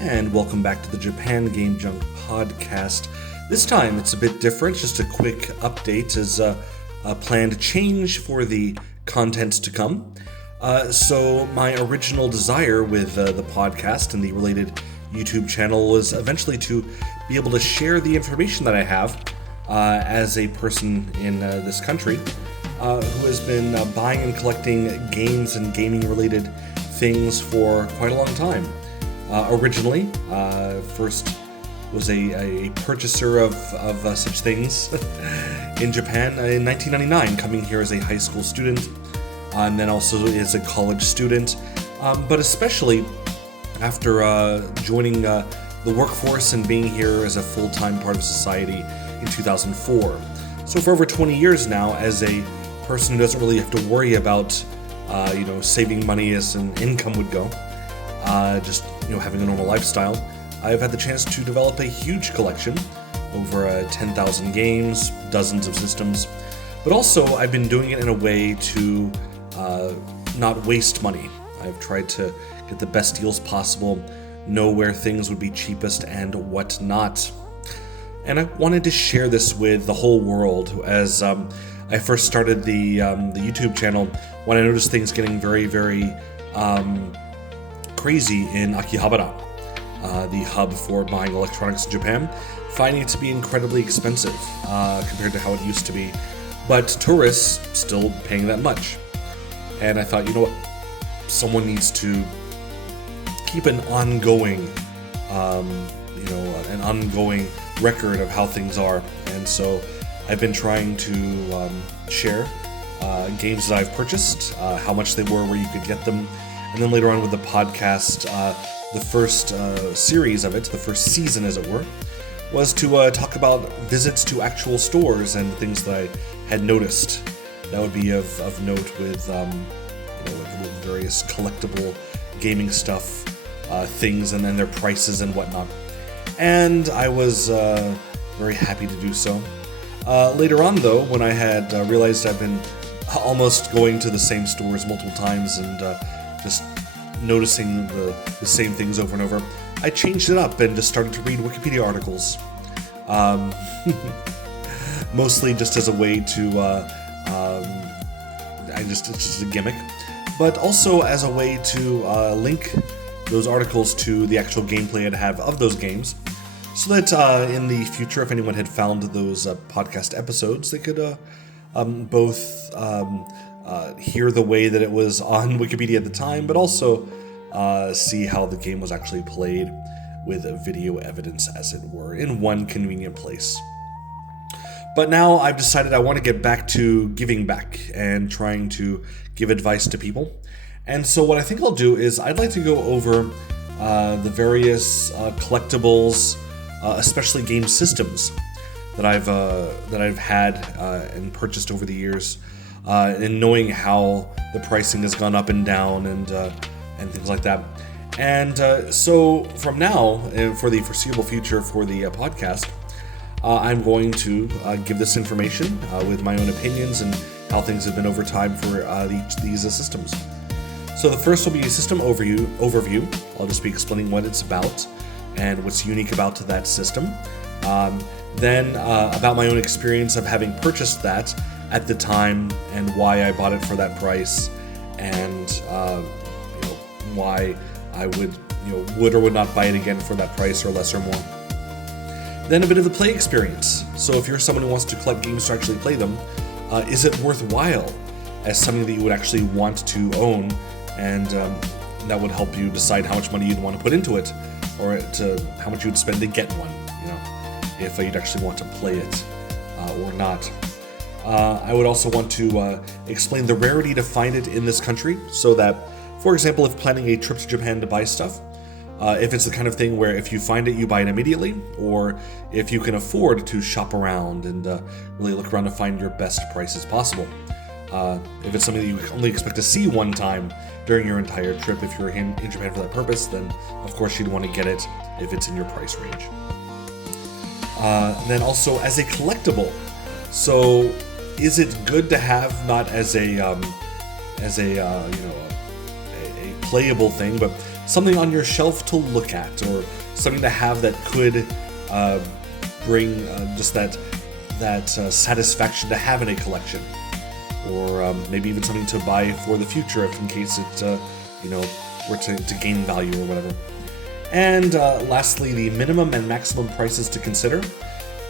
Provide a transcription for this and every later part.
and welcome back to the Japan Game Junk podcast. This time it's a bit different, just a quick update as a planned change for the content to come. So my original desire with the podcast and the related YouTube channel was eventually to be able to share the information that I have as a person in this country who has been buying and collecting games and gaming related things for quite a long time. Originally, first was a purchaser of such things in Japan in 1999, coming here as a high school student, and then also as a college student, but especially after joining the workforce and being here as a full-time part of society in 2004. So for over 20 years now, as a person who doesn't really have to worry about saving money as an income would go, just having a normal lifestyle, I've had the chance to develop a huge collection, over 10,000 games, dozens of systems, but also I've been doing it in a way to not waste money. I've tried to get the best deals possible, know where things would be cheapest and what not. And I wanted to share this with the whole world as I first started the YouTube channel when I noticed things getting very, very crazy in Akihabara, the hub for buying electronics in Japan, finding it to be incredibly expensive compared to how it used to be, but tourists still paying that much. And I thought, someone needs to keep an ongoing, an ongoing record of how things are. And so I've been trying to share games that I've purchased, how much they were, where you could get them. And then later on with the podcast, the first series of it, the first season as it were, was to talk about visits to actual stores and things that I had noticed. That would be of note with various collectible gaming stuff, things, and then their prices and whatnot. And I was very happy to do so. Later on, though, when I had realized I've been almost going to the same stores multiple times and just noticing the same things over and over, I changed it up and just started to read Wikipedia articles. Mostly just as a way to, it's just a gimmick, but also as a way to link those articles to the actual gameplay I'd have of those games, so that in the future, if anyone had found those podcast episodes, they could both hear the way that it was on Wikipedia at the time, but also see how the game was actually played with video evidence, as it were, in one convenient place. But now I've decided I want to get back to giving back and trying to give advice to people. And so what I think I'll do is I'd like to go over the various collectibles, especially game systems that I've had and purchased over the years, and knowing how the pricing has gone up and down and things like that. And so from now, for the foreseeable future for the podcast, I'm going to give this information with my own opinions and how things have been over time for these systems. So the first will be a system overview. I'll just be explaining what it's about and what's unique about that system. Then about my own experience of having purchased that at the time and why I bought it for that price, and why I would or would not buy it again for that price or less or more. Then a bit of the play experience. So if you're someone who wants to collect games to actually play them, is it worthwhile as something that you would actually want to own, and that would help you decide how much money you'd want to put into it, or how much you'd spend to get one, if you'd actually want to play it or not. I would also want to explain the rarity to find it in this country, so that, for example, if planning a trip to Japan to buy stuff, if it's the kind of thing where if you find it, you buy it immediately, or if you can afford to shop around and really look around to find your best prices possible. If it's something that you only expect to see one time during your entire trip, if you're in Japan for that purpose, then of course you'd want to get it if it's in your price range. Then also as a collectible. So is it good to have not as a playable thing, but something on your shelf to look at, or something to have that could bring just that satisfaction to have in a collection, or maybe even something to buy for the future if in case it were to gain value or whatever. And lastly, the minimum and maximum prices to consider.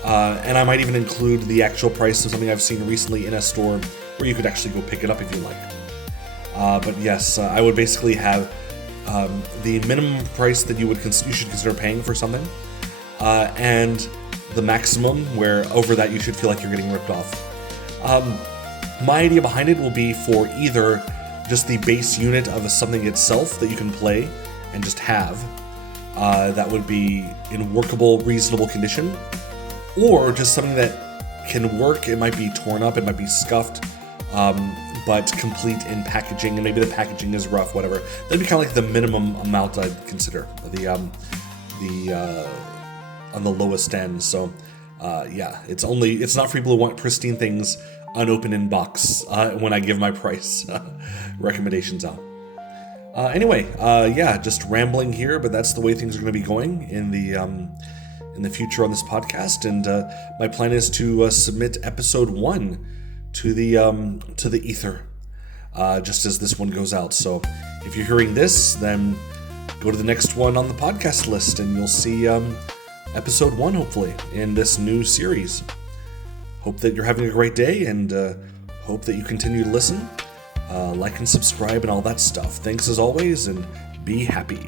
And I might even include the actual price of something I've seen recently in a store where you could actually go pick it up if you like. But yes, I would basically have the minimum price that you should consider paying for something, and the maximum where over that you should feel like you're getting ripped off. My idea behind it will be for either just the base unit of something itself that you can play and just have, that would be in workable, reasonable condition, or just something that can work. It might be torn up, it might be scuffed, but complete in packaging, and maybe the packaging is rough, whatever. That'd be kind of like the minimum amount I'd consider, on the lowest end. So it's not for people who want pristine things unopened in box when I give my price recommendations out. Just rambling here, but that's the way things are going to be going in the future on this podcast, and my plan is to submit episode 1 to the ether, just as this one goes out. So if you're hearing this, then go to the next one on the podcast list, and you'll see episode 1 hopefully in this new series. Hope that you're having a great day, and hope that you continue to listen, like and subscribe and all that stuff. Thanks as always, and be happy.